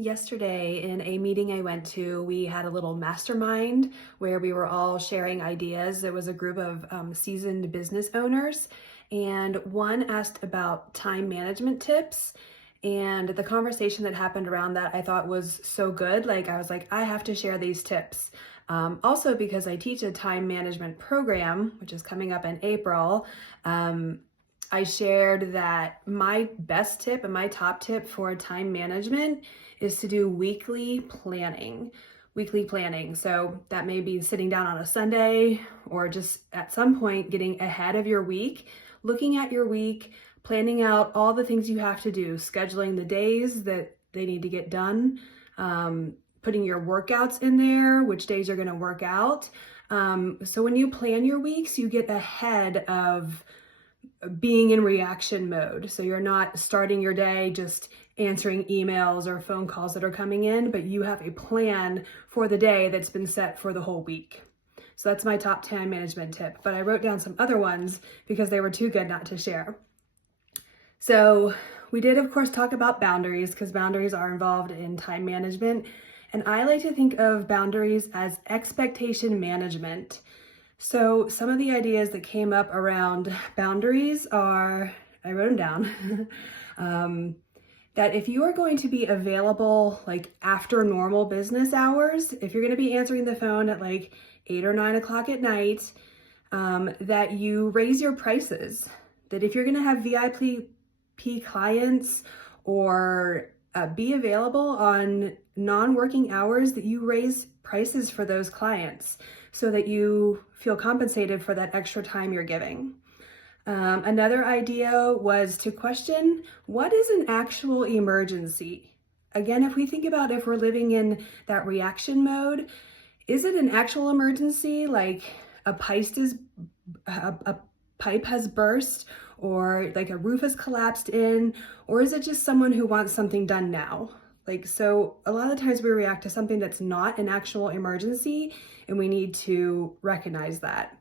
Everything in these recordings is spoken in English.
Yesterday, in a meeting I went to, we had a little mastermind where we were all sharing ideas. It was a group of seasoned business owners, and one asked about time management tips. And the conversation that happened around that I thought was so good. Like, I was like, I have to share these tips. Also, because I teach a time management program, which is coming up in April. I shared that my best tip and my top tip for time management is to do weekly planning. Weekly planning. So that may be sitting down on a Sunday or just at some point getting ahead of your week, looking at your week, planning out all the things you have to do, scheduling the days that they need to get done, putting your workouts in there, which days you're going to work out. So when you plan your weeks, you get ahead of being in reaction mode. So you're not starting your day just answering emails or phone calls that are coming in, but you have a plan for the day that's been set for the whole week. So that's my top time management tip, but I wrote down some other ones because they were too good not to share. So we did, of course, talk about boundaries because boundaries are involved in time management. And I like to think of boundaries as expectation management. So some of the ideas that came up around boundaries are, I wrote them down, that if you are going to be available like after normal business hours, if you're going to be answering the phone at like 8 or 9 o'clock at night, that you raise your prices. That if you're going to have VIP clients or be available on non-working hours, that you raise prices for those clients so that you feel compensated for that extra time you're giving. Another idea was to question, what is an actual emergency? Again, if we think about if we're living in that reaction mode, is it an actual emergency, like a pipe has burst, or like a roof has collapsed in, or is it just someone who wants something done now? So a lot of the times we react to something that's not an actual emergency, and we need to recognize that.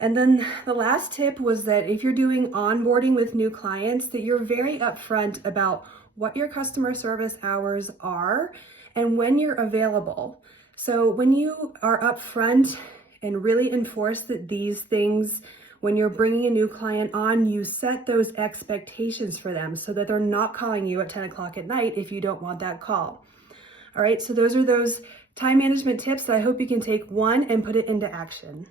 And then the last tip was that if you're doing onboarding with new clients, that you're very upfront about what your customer service hours are and when you're available. So when you are upfront and really enforce that these things, when you're bringing a new client on, you set those expectations for them so that they're not calling you at 10 o'clock at night if you don't want that call. All right, so those are those time management tips that I hope you can take one and put it into action.